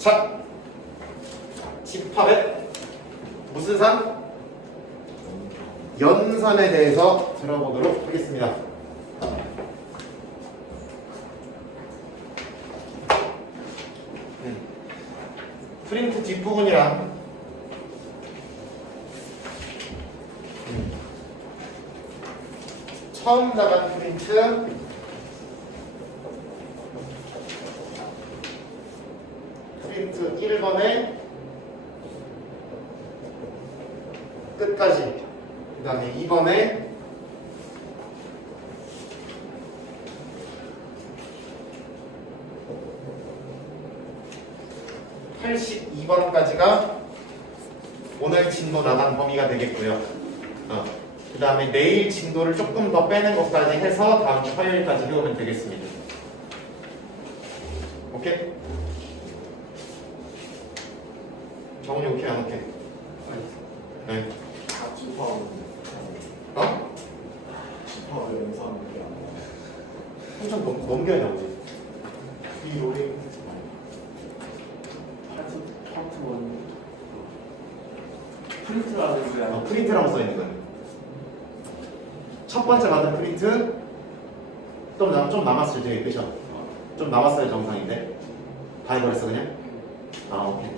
자, 집합의 무슨 산? 연산에 대해서 들어보도록 하겠습니다. 프린트 뒷부분이랑 처음 나간 프린트 프린트 1번에 끝까지, 그 다음에 2번에 (82번까지가) 오늘 진도 나간 범위가 되겠고요. 그 다음에 내일 진도를 조금 더 빼는 것까지 해서 다음 주 화요일까지 해오면 되겠습니다. 오케이? 정훈이 오케이 안 오케이? 네. 어? 집합의 영상을 이렇게 안 한참 넘겨야 나오지. 이 요리 파트 1 프린트라는 게 아니라 프린트라고 써있는 거예요. 첫 번째 받은 프린트 좀 남았을 때 그죠? 좀 남았어야 정상인데 다 해버렸어 그냥? 오케이.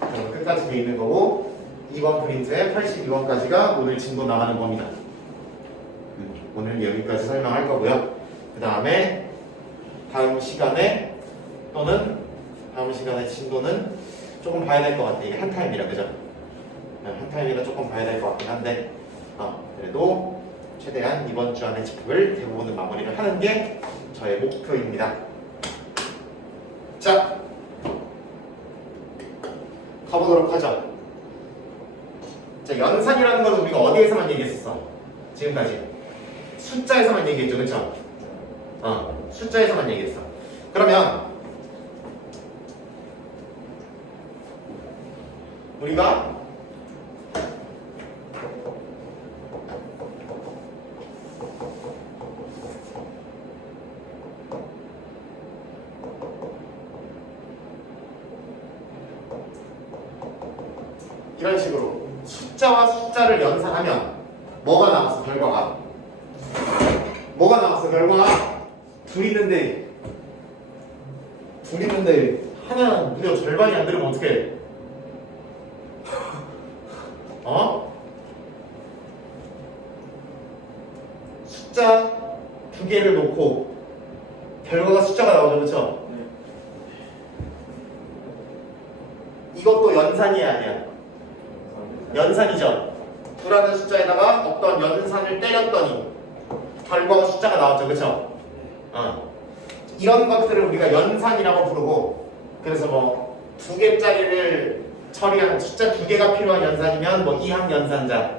그럼 끝까지 돼 있는 거고 2번 프린트에 82번까지가 오늘 진도 나가는 범위다. 오늘 여기까지 설명할 거고요. 그 다음에 다음 시간에 진도는 조금 봐야 될 것 같아. 이게 한 타임이라 그죠? 한 타임이라 조금 봐야 될 것 같긴 한데 그래도 최대한 이번 주 안에 집합을 대부분은 마무리를 하는 게 저의 목표입니다. 자, 가보도록 하죠. 자, 연산이라는 건 우리가 어디에서만 얘기했었어? 지금까지 숫자에서만 얘기했죠, 그렇죠? 숫자에서만 얘기했어. 그러면 우리가 이런 식으로 숫자와 숫자를 연산하면 뭐가 나왔어? 결과가 뭐가 나왔어? 결과가 둘 있는데 하나 무려 절반이 안 되면 어떡해? 숫자 두 개를 놓고 결과가 숫자가 나오죠, 그렇죠? 이것도 연산이야, 아니야? 연산이죠. 두라는 숫자에다가 어떤 연산을 때렸더니 결과가 숫자가 나왔죠, 그렇죠? 이런 것들을 우리가 연산이라고 부르고, 그래서 뭐 두 개짜리를 처리한 숫자 두 개가 필요한 연산이면 뭐 이항연산자,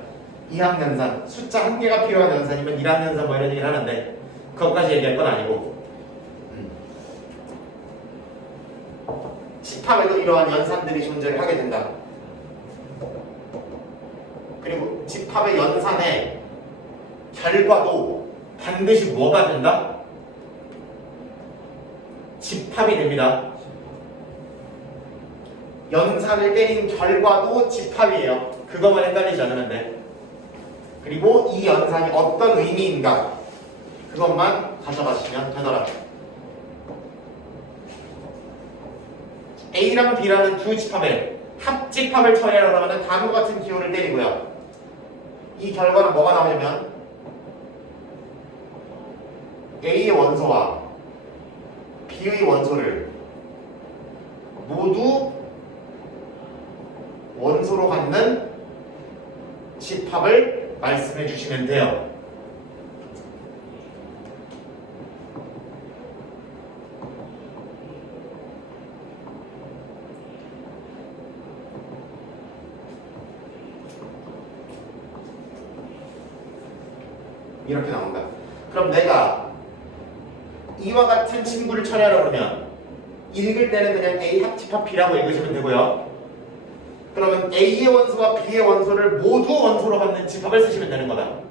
이항연산, 숫자 한 개가 필요한 연산이면 일항연산 뭐 이런 얘기를 하는데 그것까지 얘기할 건 아니고, 집합에도 이러한 연산들이 존재를 하게 된다. 그리고 집합의 연산의 결과도 반드시 뭐가 된다? 집합이 됩니다. 연산을 때린 결과도 집합이에요. 그것만 헷갈리지 않으면 돼. 그리고 이 연산이 어떤 의미인가 그것만 가져가시면 되더라. A랑 B라는 두 집합의 합집합을 처리하려고 하면 다음과 같은 기호를 때리고요. 이 결과는 뭐가 나오냐면 A의 원소와 B의 원소를 모두 원소로 갖는 집합을 말씀해 주시면 돼요. 이렇게 나온다. 그럼 내가 이와 같은 친구를 처리하려고 그러면 읽을 때는 그냥 A 합집합 B라고 읽으시면 되고요. 그러면 A의 원소와 B의 원소를 모두 원소로 갖는 집합을 쓰시면 되는 거다.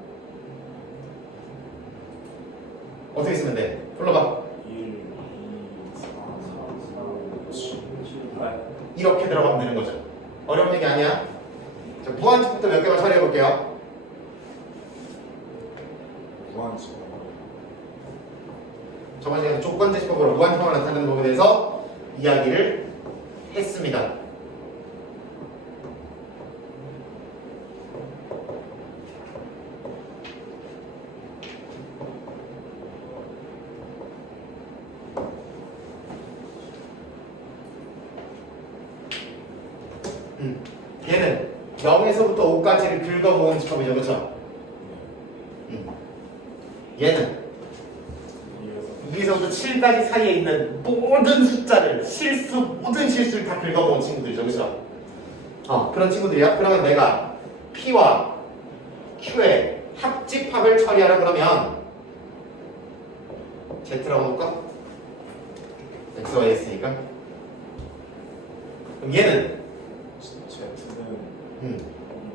어떻게 쓰면 돼? 불러봐. 1, 2, 3, 4, 5, 6, 7, 8 이렇게 들어가면 되는 거죠. 어려운 얘기 아니야. 자, 무한집부터 몇 개만 처리해 볼게요. 무한집. 저번 시간에 조건제시법으로 무한집합을 나타내는 부분에 대해서 이야기를 했습니다. 얘는 0에서부터 5까지를 긁어모은 집합이죠, 그렇죠? 얘는 2에서부터 7까지 사이에 있는 모든 숫자를 모든 실수를 다 긁어모은 친구들이죠, 그렇죠? 그런 친구들이야. 그러면 내가 P와 Q의 합집합을 처리하라 그러면 Z라고 볼까? X, Y, S니까. 그럼 얘는 Z는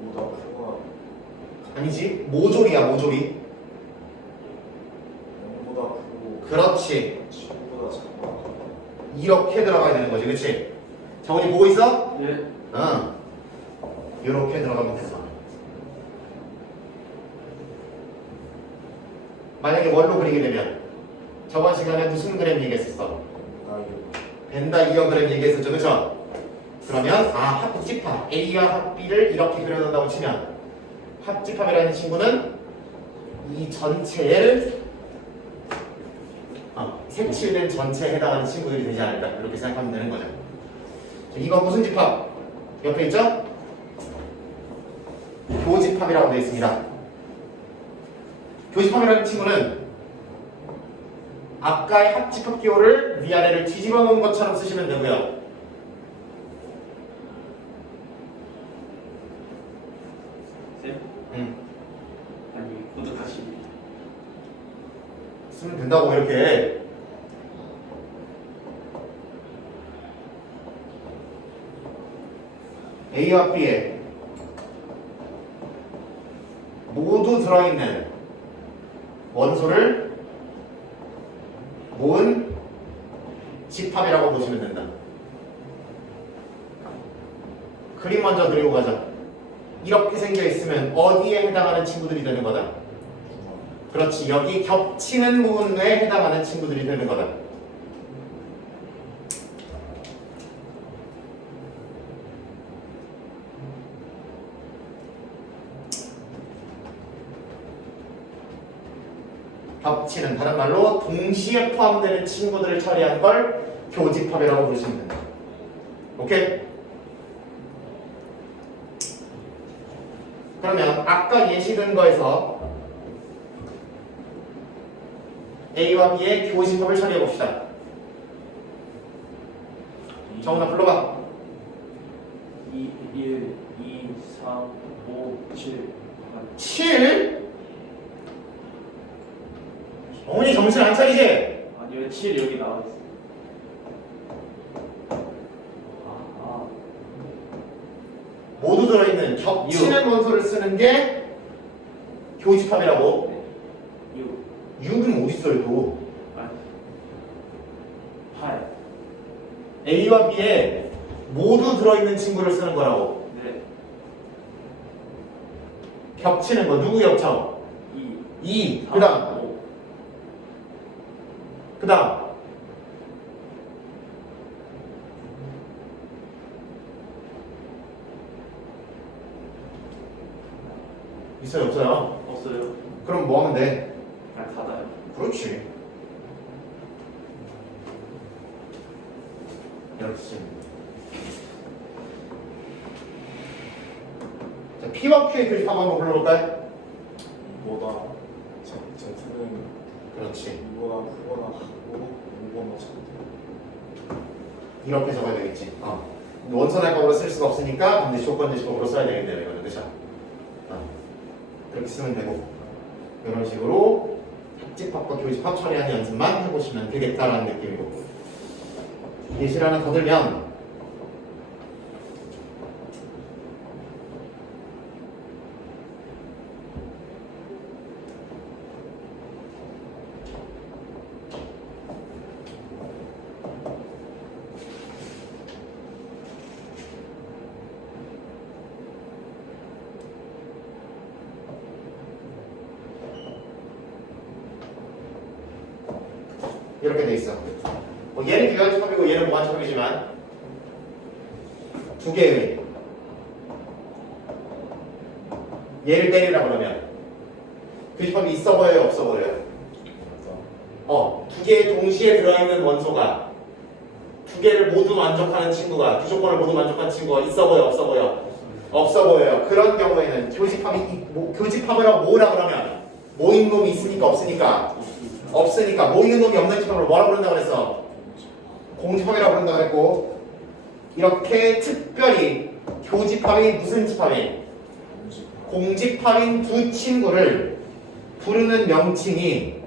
이보다 크거나 아니지, 모조리야, 모조리. 0보다 크고 그렇지. 7보다 작거나. 이렇게 들어가야 되는 거지, 그렇지? 정훈이 보고 있어? 예. 응. 이렇게 들어가면 되죠. 만약에 원로 그리게 되면 저번 시간에 무슨 그램 얘기했었어? 벤다 이어 그램 얘기했었죠, 그렇죠? 그러면 합집합 A와 합 B를 이렇게 그려놓는다고 치면 합집합이라는 친구는 이 전체를 색칠된 전체에 해당하는 친구들이 되지 않을까 이렇게 생각하면 되는 거죠. 이거 무슨 집합? 옆에 있죠? 교집합이라고 되어 있습니다. 교집합이라는 친구는 아까의 합집합 기호를 위아래를 뒤집어 놓은 것처럼 쓰시면 되고요. 아니 먼저 다시 쓰면 된다고 이렇게. A와 B에 모두 들어있는 원소를 모은 집합이라고 보시면 된다. 그림 먼저 그리고 가자. 이렇게 생겨 있으면 어디에 해당하는 친구들이 되는 거다? 그렇지, 여기 겹치는 부분에 해당하는 친구들이 되는 거다. 겹치는, 다른 말로 동시에 포함되는 친구들을 처리하는 걸 교집합이라고 부르시면 된다. 오케이? 그러면 아까 예시든 거에서 A와 B의 교집합을 처리해 봅시다. 정훈아 불러봐. 2, 1, 2, 3, 5, 7 7? 정훈이 정신 안 차리지? 아니 왜 7 여기 나와 있어? 모두 들어있는 겹치는 원소를 쓰는 게 교집합이라고. 6 6은 어딨어요 또? 아니 8 A와 B에 모두 들어있는 친구를 쓰는 거라고. 네 겹치는 거 누구 겹쳐? 2. 그 다음 5 그 다음 있어요 없어요? 없어요. 그럼 뭐 하면 돼? 그냥 닫아요. 그렇지. 이렇게 쓰면 돼. 자, P와 Q의 교집합 한번 불러볼까요? 이보다 Z는 그렇지. 이보다 크거나 크고 5보다 작다. 이렇게 적어야 되겠지. 원선할법으로 쓸 수가 없으니까 반드시 조건제시법으로 써야 되겠네요. 이거는 그렇죠? 그렇게 쓰면 되고 이런 식으로 합집합과 교집합 처리하는 연습만 해보시면 되겠다라는 느낌이고 예시를 하나 더 들면 이렇게 돼 있어. 뭐 얘는 유한집합이고 얘는 무한집합이지만 두 개의 얘를 때리라 그러면 교집합이 있어 보여요, 없어 보여요? 두 개의 동시에 들어있는 원소가 두 개를 모두 만족하는 친구가 두 조건을 모두 만족하는 친구가 있어 보여, 없어 보여? 없어 보여요. 그런 경우에는 교집합이라고 뭐라 그러면 모인 놈이 있으니까 없으니까 없으니까 모이는 놈이 없는 집합을 뭐라고 그런다고 그랬어? 공집합이라고 그런다고 그랬고 이렇게 특별히 교집합이 무슨 집합이? 공집합인 두 친구를 부르는 명칭이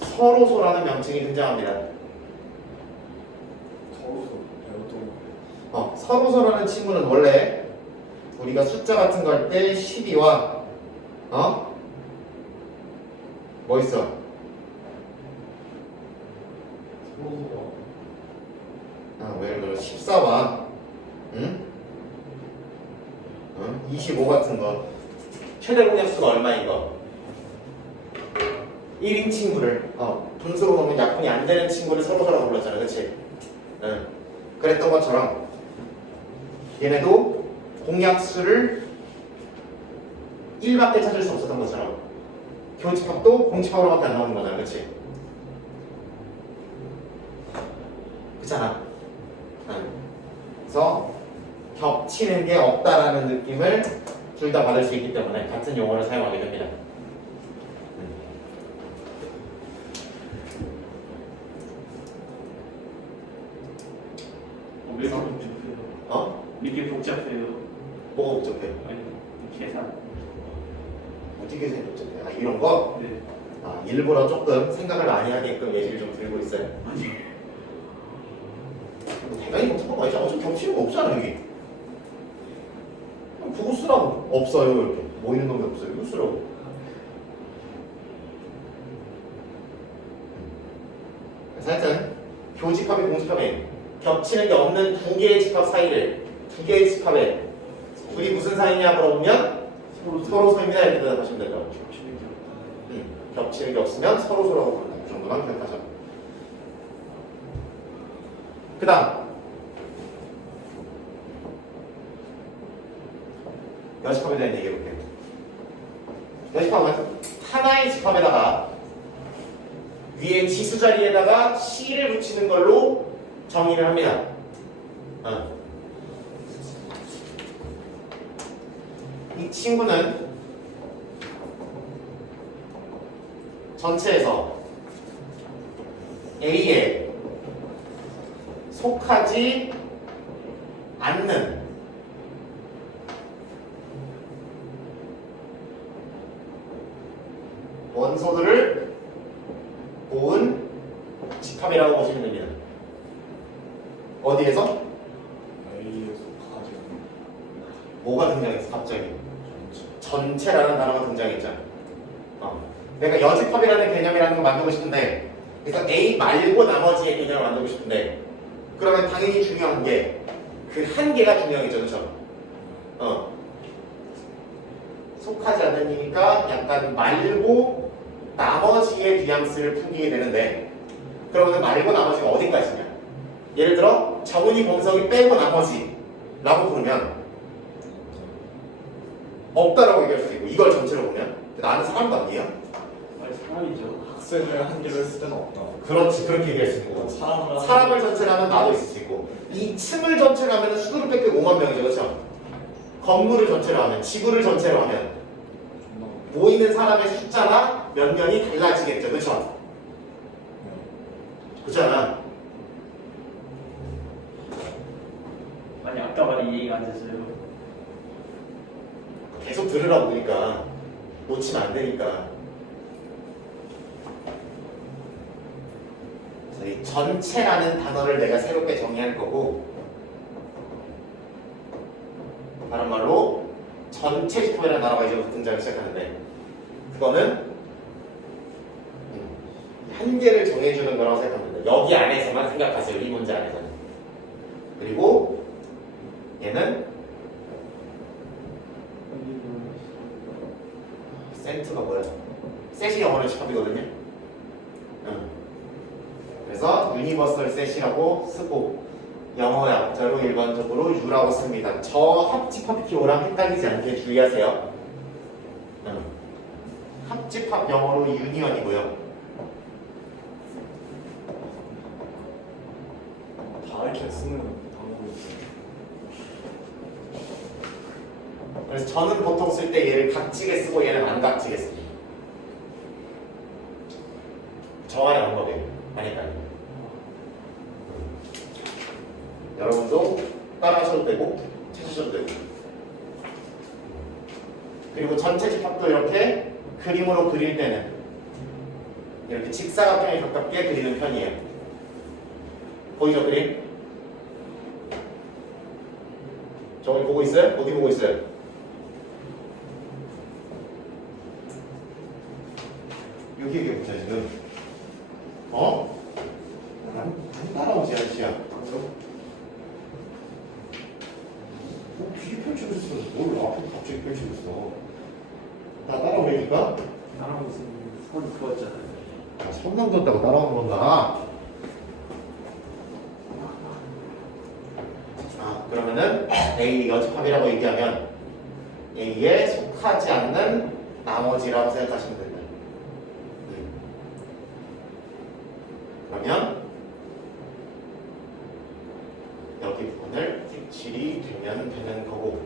서로소라는 명칭이 등장합니다. 서로서 배웠던 서로소라는 친구는 원래 우리가 숫자 같은 거 할 때 12와 뭐 있어? 서로서가 예를 들어 14와 25 같은 거 최대 공약수가 얼마인 거? 1인 친구를 분수로 보면 약분이 안 되는 친구를 서로서라고 불렀잖아, 그렇지? 그랬던 것처럼 얘네도 공약수를 1밖에 찾을 수 없었던 것처럼 교집합도 공집합으로밖에 안 나오는 거잖아, 그렇지? 그렇잖아. 그래서 겹치는 게 없다라는 느낌을 둘 다 받을 수 있기 때문에 같은 용어를 사용하게 됩니다. 왜 이렇게 복잡해요? 이게 복잡해요. 뭐가 복잡해? 아니 계산. 어떻게 생각해? 이런 거? 네. 일부러 조금 생각을 많이 하게끔 예시를 좀 들고 있어요. 아니. 대단히 복잡한 거 아니잖아. 어차피 겹치는 거 없잖아, 여기. 그거 쓰라고. 없어요, 이렇게. 모이는 놈이 없어요. 이거 쓰라고. 그래서 하여튼 교집합이 공집합이 겹치는 게 없는 두 개의 집합 사이를 두 개의 집합에 둘이 무슨 사이냐 물어보면 서로 소입니다. 이렇게 대답하시면 된다고. 겹치는 게 없으면 서로소라고 부른다. 그 정도만 기억하죠. 그 다음 여집합에 대한 얘기 해볼게요. 여집합은 하나의 집합에다가 위에 지수 자리에다가 C를 붙이는 걸로 정의를 합니다. 이 친구는 전체에서 A에 속하지 않는 원소들을 모은 집합이라고 보시면 됩니다. 어디에서? A에서 가지 뭐가 등장했어 갑자기? 전체 전체라는 단어가 등장했잖아. 내가 여집합이라는 개념이라는 걸 만들고 싶은데 그래서 A 말고 나머지의 개념을 만들고 싶은데 그러면 당연히 중요한 게 그 한 개가 중요하겠죠, 그렇죠? 속하지 않는 이니까 약간 말고 나머지의 뉘앙스를 풍기게 되는데 그러면 말고 나머지가 어디까지냐? 예를 들어 정은이, 범석이 빼고 나머지라고 부르면 없다라고 얘기할 수 있고 이걸 전체로 보면 나는 사람도 아니에요? 아니 사람이죠. 학생을 한 개로 했을 때는 없다. 그렇지, 그렇게 얘기할 수 있는 거고 사람을 사람을 전체로 하면 나도 있을 수 있고 이 층을 전체로 하면 수두룩 뺏기 5만 명이죠, 그렇죠? 건물을 전체로 하면 지구를 전체로 하면 모이는 사람의 숫자나 몇 명이 달라지겠죠, 그렇죠? 그렇잖아. 아니 아까 말이 이해가 안 됐어요. 계속 들으라고 그러니까 놓치면 안 되니까. 그래서 이 전체라는 단어를 내가 새롭게 정의할 거고 다른 말로 전체 집합이라는 단어가 이제부터 등장하기 시작하는데 그거는 한계를 정해주는 거라고 생각하면 돼요. 여기 안에서만 생각하세요. 이 문제 안에서는. 그리고 얘는 센트 그래서 유니버설 셋이라고 쓰고 영어 약자로 일반적으로 U라고 씁니다. 저 합집합 기호랑 헷갈리지 않게 주의하세요. 합집합 영어로 유니언이고요. 다 이렇게 쓰는 방법이 있어요. 그래서 저는 보통 쓸 때 얘를 각지게 쓰고 얘는 안 각지게 씁니다. 저만의 방법이에요. 아니까요. 여러분도 따라하셔도 되고 찾으셔도 되고. 그리고 전체 집합도 이렇게 그림으로 그릴 때는 이렇게 직사각형에 가깝게 그리는 편이에요. 보이죠 그림? 저기 보고 있어요? 어디 보고 있어요? 여기 보자 지금. 안 따라오지 아저씨야. 뒤에 펼치고 있어. 뭘 앞에 갑자기 펼치고 있어. 다 따라오니까? 나랑 무슨 선 그었잖아요. 아, 손 넘겼다고 따라오는 건가? 그러면은 A 여집합이라고 얘기하면 A에 속하지 않는 나머지라고 생각하시면 됩니다. 그러면 여기 부분을 뒷칠이 되면 되는 거고,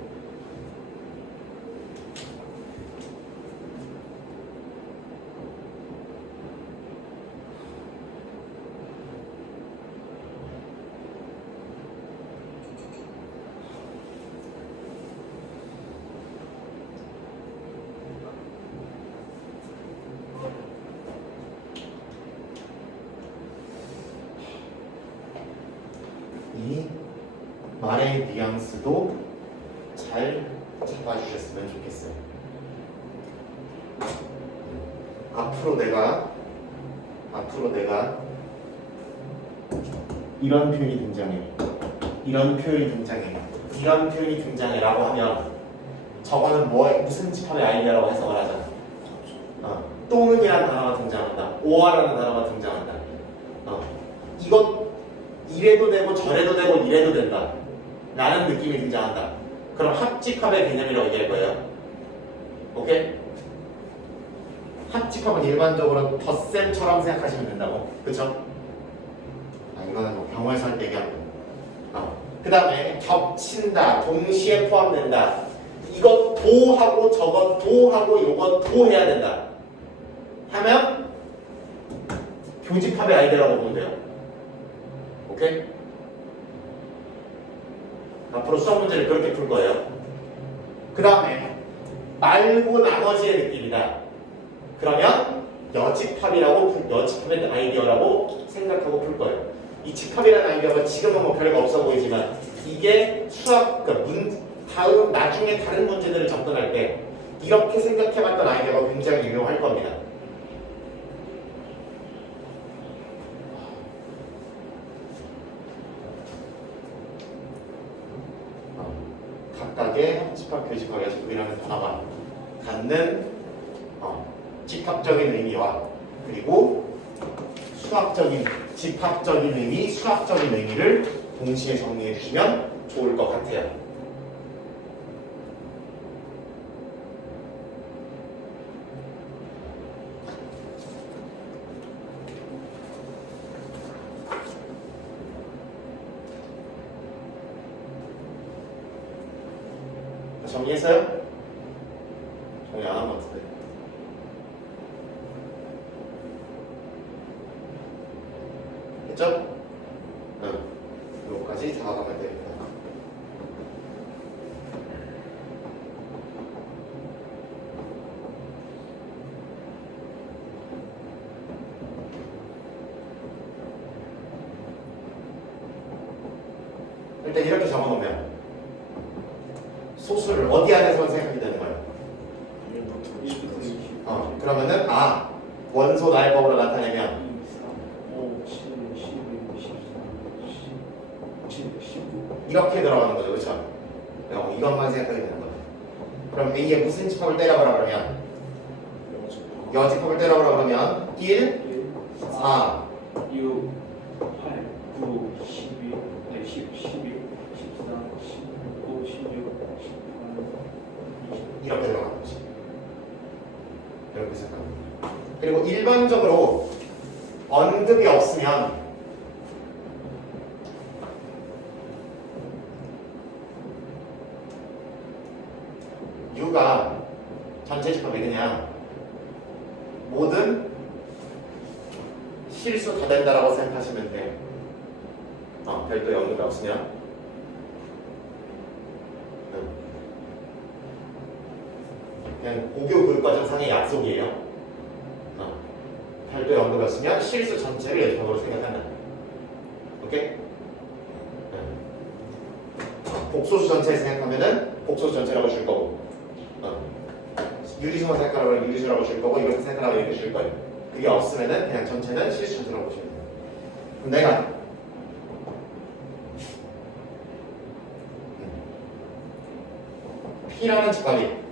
이 말의 뉘앙스도 잘 잡아주셨으면 좋겠어요. 앞으로 내가 이런 표현이 등장해, 이런 표현이 등장해, 이런 표현이 등장해라고 하면 저거는 무슨 집합의 아이디어라고 해석을 하잖아. 또는이라는 단어가 등장한다, 오아라는 단어가 등장한다. 이것 이래도 되고 저래도 되고 이래도 된다 라는 느낌이 등장한다. 그럼 합집합의 개념이라고 얘기할 거예요. 오케이? 합집합은 일반적으로 덧셈처럼 생각하시면 된다고. 그쵸? 이거는 뭐 경우에서 할 때 얘기하는 거예요. 그 다음에 겹친다, 동시에 포함된다, 이것 도하고 저것 도하고 요것 도 해야 된다 하면 교집합의 아이디어라고 보면 돼요. 오케이? 앞으로 수학 문제를 그렇게 풀 거예요. 그 다음에 말고 나머지의 느낌이다. 그러면 여집합의 아이디어라고 생각하고 풀 거예요. 이 집합이라는 아이디어가 지금은 뭐 별거 없어 보이지만 이게 수학, 나중에 다른 문제들을 접근할 때 이렇게 생각해봤던 아이디어가 굉장히 유용할 겁니다. 각각의 합집합, 교집합에서 구별하는 단어가 갖는 집합적인 의미와 그리고 수학적인 집합적인 의미, 수학적인 의미를 동시에 정리해 주시면 좋을 것 같아요. 정리했어요? 정리 안 한 것 같은데. 됐죠? 요거까지 다 가면 됩니다. 일단 이렇게 적어놓으면 소수를 어디 안에서만 생각이 되는 거예요? 그러면은 원소 나열법으로 나타내면 5, 7, 12, 14, 17, 19 이렇게 들어가는 거죠, 그렇죠? 이것만 생각하게 되는 거예요. 그럼 A에 무슨 집합을 때려보라 그러면 여집합을 때려보라 그러면 1, 4, 6, 8, 9, 12, 10, 11, 14, 15, 16, 18, 20. 이렇게 들어가는 거지. 이렇게 생각합니다. 그리고 일반적으로 언급이 없으면 U가 전체 집합이 그냥 모든 실수 다 된다라고 생각하시면 돼요. 별도의 언급이 없으면. 그냥 고교 교육과정상의 약속이에요. 별도의 언급이 없으면 실수 전체를 여집합으로 생각한다. 오케이? 복소수 전체를 생각하면은 복소수 전체라고 줄 거고, 유리수만 생각하라고 유리수라고 줄 거고, 이렇게 생각하라고 이렇게 줄 거예요. 그게 없으면은 그냥 전체는 실수 전체라고 보시면 돼요. 그럼 내가 P라는 집합이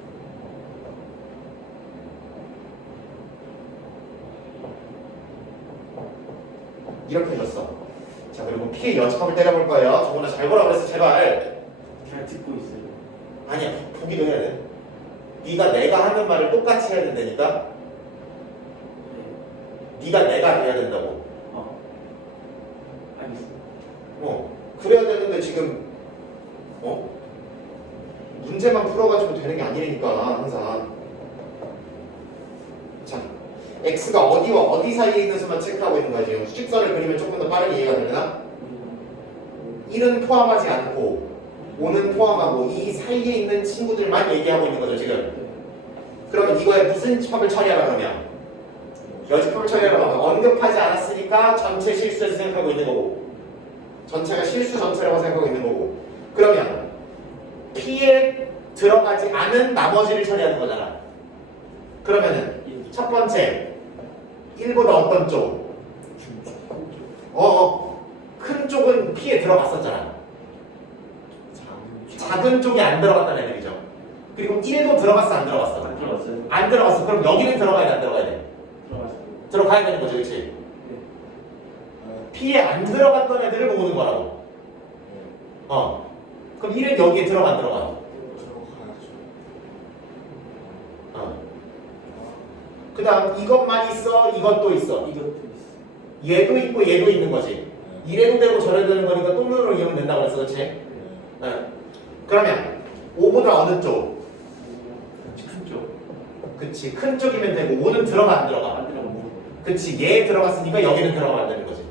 이렇게 해줬어. 자, 그리고 P의 여집합을 때려볼 거예요. 저번에 잘 보라고 그랬어, 제발. 잘 듣고 있어요. 아니야, 보기도 해야 돼. 네가 내가 하는 말을 똑같이 해야 된다니까. 네가 내가 해야 된다고. 알겠습니다. 그래야 되는데 지금 문제만 풀어가지고 되는 게 아니니까 항상. 자, x가 어디와 어디 사이에 있는 수만 체크하고 있는 거야. 지금 수직선을 그리면 조금 더 빠르게 이해가 되려나? 1은 포함하지 않고 5는 포함하고 이 사이에 있는 친구들만 얘기하고 있는 거죠 지금. 그러면 이거에 무슨 집합을 처리하라 그러면 여집합을 처리하라고 하면 언급하지 않았으니까 전체 실수에서 생각하고 있는 거고, 전체가 실수 전체라고 생각하고 있는 거고, 그러면 P에 들어가지 않은 나머지를 처리하는 거잖아. 그러면은 첫 번째 1보다 어떤 쪽? 큰 쪽은 P에 들어갔었잖아. 작은 쪽이 안 들어갔다는 애들이죠. 그리고 1도 들어갔어 안 들어갔어? 안 들어갔어요? 안 들어갔어. 그럼 여기는 들어가야 돼 안 들어가야 돼? 들어갔어요. 들어가야 되는 거죠, 그렇지? P에 안 들어갔던 애들을 모으는 거라고. 그럼 1은 여기에 들어가 안 들어가? 그 다음 이것만 있어, 이것도 있어. 이것도 있어. 얘도 있고 얘도 있는 거지. 이래도 되고 저래도 되는 거니까 또 눈으로 이해하면 된다고 그랬어, 그렇지? 그러면 5보다 어느 쪽? 큰 쪽. 그치, 큰 쪽이면 되고 5는 들어가 안 들어가? 안 들어가고. 그치, 얘에 들어갔으니까 여기는 들어가면 안 되는 거지.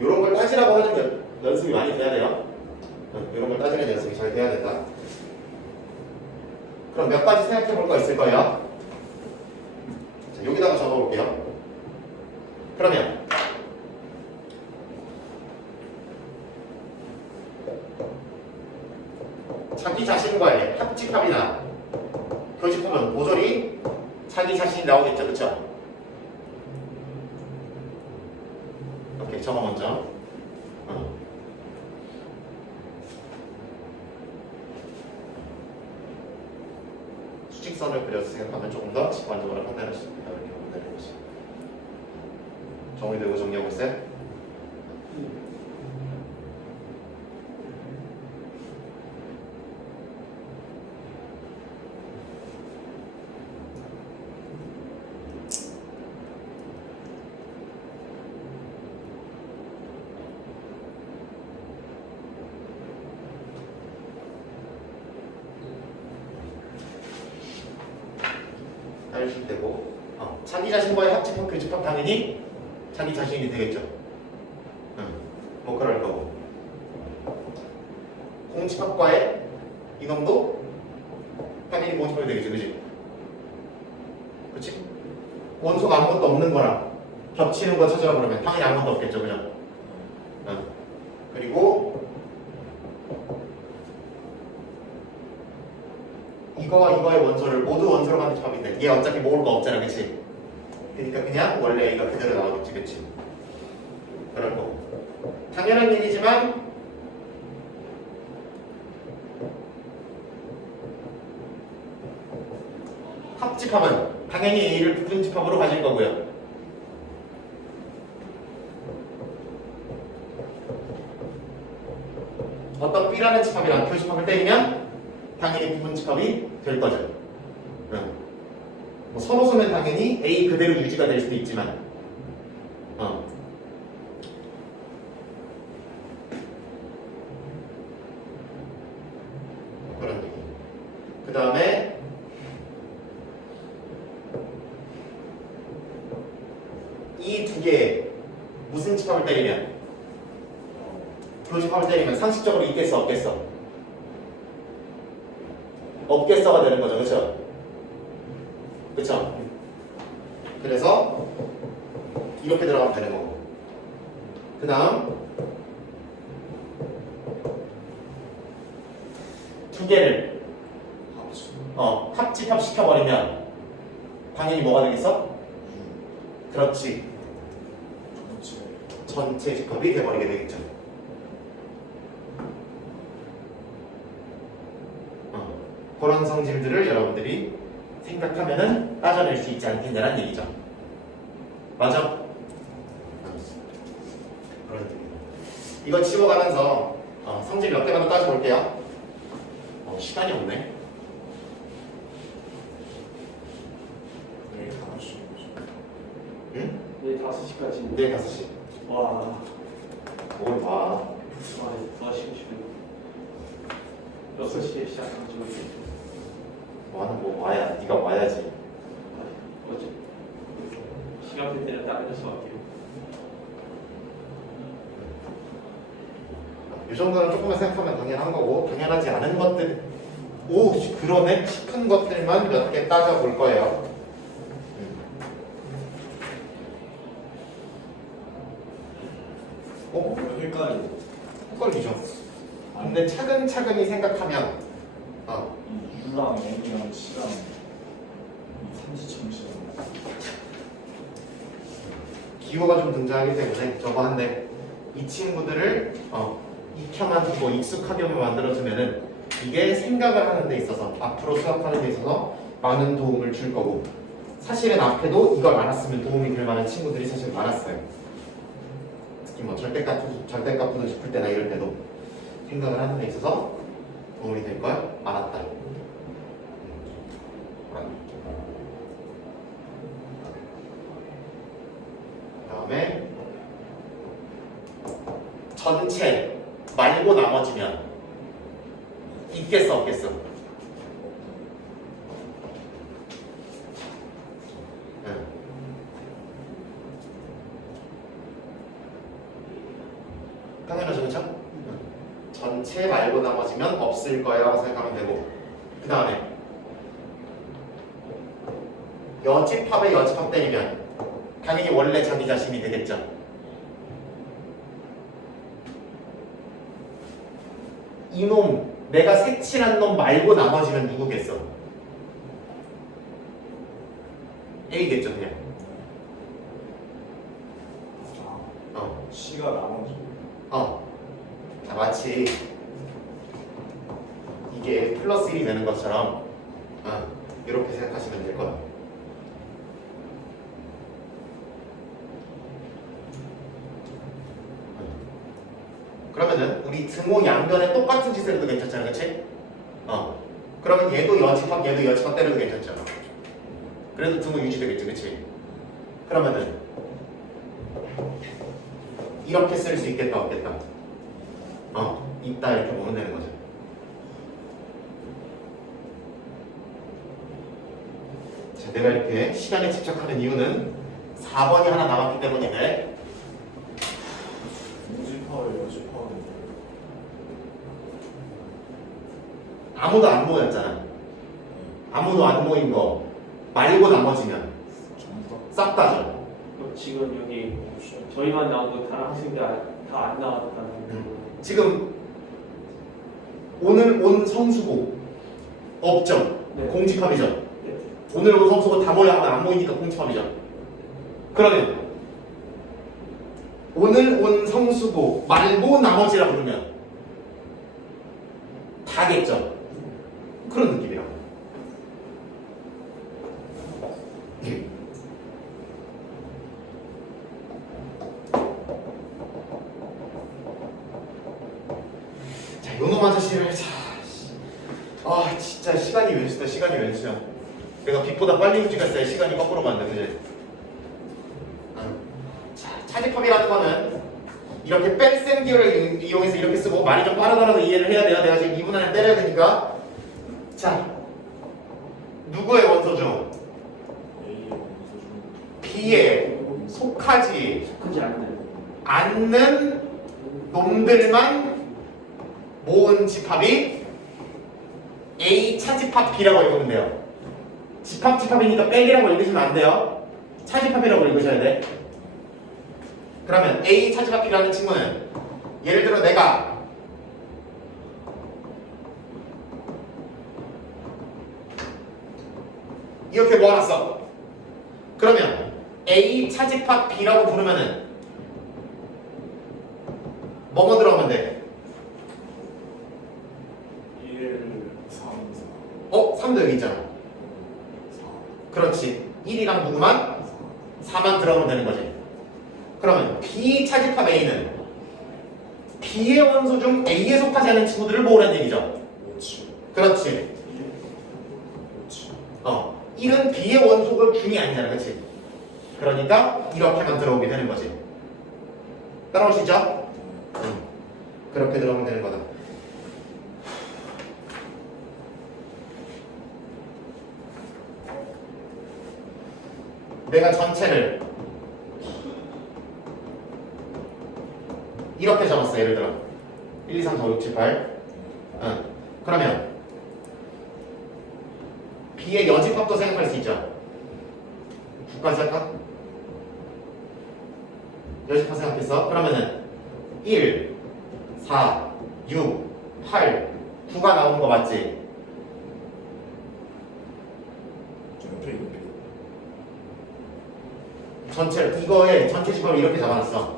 이런 걸 따지라고 하는 연습이 많이 돼야 돼요. 이런 걸 따지는 연습이 잘 돼야 된다. 그럼 몇 가지 생각해 볼 거 있을 거예요. 자, 여기다가 적어 볼게요. 그러면 자기 자신과의 합집합이나 교집합은 모조리 자기 자신이 나오겠죠, 그렇죠? 오케이, 저거 먼저. 수직선을 그려서 생각하면 조금 더 직관적으로 판단할 수 있다. 이렇게 판단해 보시. 정리되고 정리하고 있어요? 알실 때고, 자기 자신과의 합집합, 교집합 당연히 자기 자신이 되겠죠. 뭐 그럴 거고, 공집합과의 이놈도 당연히 공집합이 되겠죠, 그지? 그렇지? 원소가 아무것도 없는 거랑 겹치는 거 찾으라 그러면 당연히 아무것도 없겠죠, 그죠? 그리고 이거와 이거의 원소를 모두 원소로 만든 집합인데 얘 어차피 모을 거 없잖아, 그치? 그러니까 그냥 원래 A가 그대로 나오겠지, 그치? 그럴 거고, 당연한 얘기지만 합집합은 당연히 A를 부분집합으로 가질 거고요. 어떤 B라는 집합이랑 교집합을 때리면 당연히 부분집합이 될 거죠. 응. 뭐 서로 서면 당연히 A 그대로 유지가 될 수도 있지만 그런 얘기. 그 다음에 이 두 개에 무슨 집합을 때리면 교집합을 때리면 상식적으로 있겠어 없겠어? 없겠어가 되는 거죠. 그쵸? 그쵸? 그래서 이렇게 들어가면 되는 거고 그 다음 두 개를 합집합 시켜버리면 당연히 뭐가 되겠어? 그렇지. 전체 집합이 돼버리게 되겠죠. 그런 성질들을 여러분들이 생각하면은 따져낼 수 있지 않겠냐는 얘기죠. 맞아? 그런 얘기. 이거 치워가면서 성질 몇 개만 더 따져볼게요. 시간이 없네. 내일 5시. 응? 내일 5시까지. 내일 5시. 와. 뭘 봐. 더 쉬고 싶네. 6시에 시작하면 뭐 와야, 네가 와야지. 어째 시간대 때는 다른 데서 할게요. 이 정도는 조금만 생각하면 당연한 거고 당연하지 않은 것들 오 그러네 싶은 것들만 몇 개 따져볼 거예요. 헷갈리죠. 근데 차근차근히 생각하면 U랑 N이랑 C랑 삼지청 시간. 기호가 좀 등장하기 때문에 저거 한데 이 친구들을 익혀만 두고 익숙하게만 만들어주면은 이게 생각을 하는 데 있어서 앞으로 수학하는 데 있어서 많은 도움을 줄 거고 사실은 앞에도 이걸 알았으면 도움이 될 만한 친구들이 사실 많았어요. 특히 뭐 절대값 푸고 싶을 때나 이럴 때도 생각을 하는 데 있어서 도움이 될 걸 알았다. 그다음에 전체 말고 나머지면 있겠어 없겠어? 응. 당연하죠, 그렇죠? 전체 말고 나머지면 없을 거라고 생각하면 되고 그 다음에 여집합에 여집합 때리면 당연히 원래 자기 자신이 되겠죠. 이놈 내가 색칠한 놈 말고 나머지면 누구겠어? A겠죠 그냥. C가 나머지. 자, 마치 이게 플러스 1이 되는 것처럼 이렇게 생각하시면 될 거야. 그러면은 우리 등호 양변에 똑같은 짓을 해도 괜찮잖아, 그치? 그러면 얘도 여집합 때려도 괜찮잖아. 그래도 등호 유지되겠지, 그치? 그러면은 이렇게 쓸 수 있겠다, 없겠다? 있다 이렇게 보면 되는 거죠. 자, 내가 이렇게 시간에 집착하는 이유는 4번이 하나 남았기 때문인데 우집합을 여집합을. 아무도 안 모였잖아. 아무도 안 모인 거 말고 나머지면 싹 다죠. 지금 여기 저희만 나오고 다른 학생들 다 안 나왔다는 지금 오늘 온 성수고 없죠? 네. 공집합이죠? 네. 오늘 온 성수고 다 모여 안 모이니까 공집합이죠? 그러면 오늘 온 성수고 말고 나머지라 부르면 다겠죠? 그런 느낌이라고. 진짜 시간이 왼수다. 시간이 왼수야. 내가 빛보다 빨리 움직였어야 시간이 거꾸로 간다. 그지? 자, 차집합이라는 거는 이렇게 백센 기호를 이용해서 이렇게 쓰고 말이 좀 빠르더라도 이해를 해야 돼요. 내가 지금 2분 안에 때려야 되니까. 자, 누구의 원소 중? A의 원소 중 B에 속하지 크지 않네. 않는 놈들만 모은 집합이 A 차집합 B라고 읽으면 돼요. 집합이니까 백이라고 읽으시면 안 돼요. 차집합이라고 읽으셔야 돼. 그러면 A 차집합 B라는 친구는 예를 들어 내가 이렇게 모아놨어. 그러면 A 차집합 B라고 부르면은 뭐뭐 들어가면 돼? 1, 3, 3도 여기 있잖아. 4, 그렇지. 1이랑 누구만? 4만 들어가면 되는 거지. 그러면 B 차집합 A는 B의 원소 중 A에 속하지 않은 친구들을 모으라는 얘기죠. 5, 7, 그렇지. 1, 5, 7 1은 B의 원소가 중이 아니잖아. 그렇지? 그러니까 이렇게만 들어오게 되는 거지. 따라오시죠? 그렇게 들어오면 되는 거다. 내가 전체를 이렇게 적었어. 예를 들어 1, 2, 3, 4, 5, 6, 7, 8 그러면 B의 여집합도 생각할 수 있죠. 9까지 할까? 여집합 생각했어. 그러면은 1, 4, 6, 8, 9가 나오는 거 맞지? 저 옆에 있는 B 전체 이거에 전체 집합을 이렇게 잡아놨어.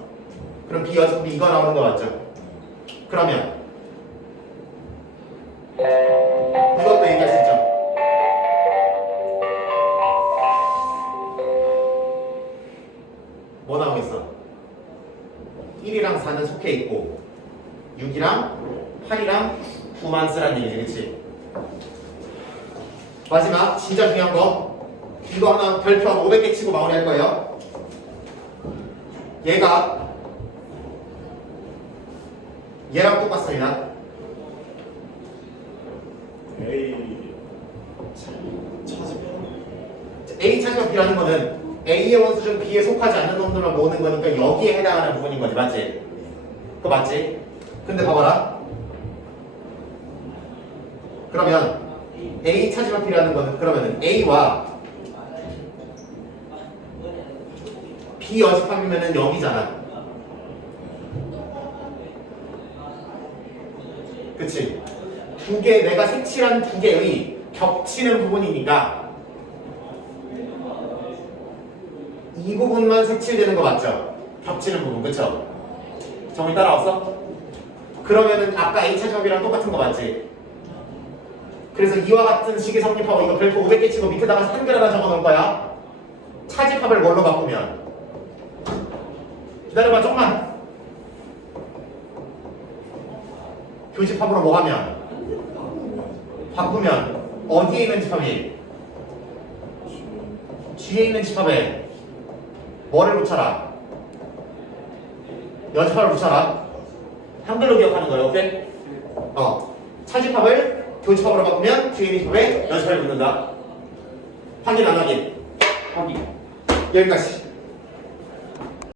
그럼 B 여집합이 이거 나오는 거 맞죠? 그러면 이것도 얘기할 수 있죠. 뭐 나오겠어? 1이랑 4는 속해 있고 6이랑 8이랑 9만 쓰란 얘기지. 그치? 마지막 진짜 중요한 거 이거 하나 별표 500개 치고 마무리할 거예요. 얘가 얘랑 똑같습니다. A 차집합 A 차지가 B라는 거는 A의 원소 중 B에 속하지 않는 놈들만 모으는 거니까 여기에 해당하는 부분인 거지. 맞지? 그거 맞지? 근데 봐봐라. 그러면 A 차지가 B라는 거는 그러면 A와 B 여집합이면은 여기잖아. 그치? 두 개, 내가 색칠한 두 개의 겹치는 부분이니까 이 부분만 색칠되는 거 맞죠? 겹치는 부분, 그쵸? 정리 따라왔어? 그러면은 아까 A 차집합이랑 똑같은 거 맞지? 그래서 이와 같은 식이 성립하고 이거 별표 500개 치고 밑에다가 한글 하나 적어 놓을 거야. 차집합을 뭘로 바꾸면? 기다려봐 조금만. 교집합으로 뭐 하면? 바꾸면 어디에 있는 집합이? G에 있는 집합에 뭐를 붙여라? 여집합을 붙여라. 한글로 기억하는 거예요. 오케이? 차집합을 교집합으로 바꾸면 G에 있는 집합에 여집합을 붙는다. 확인 안 확인? 확인. 여기까지.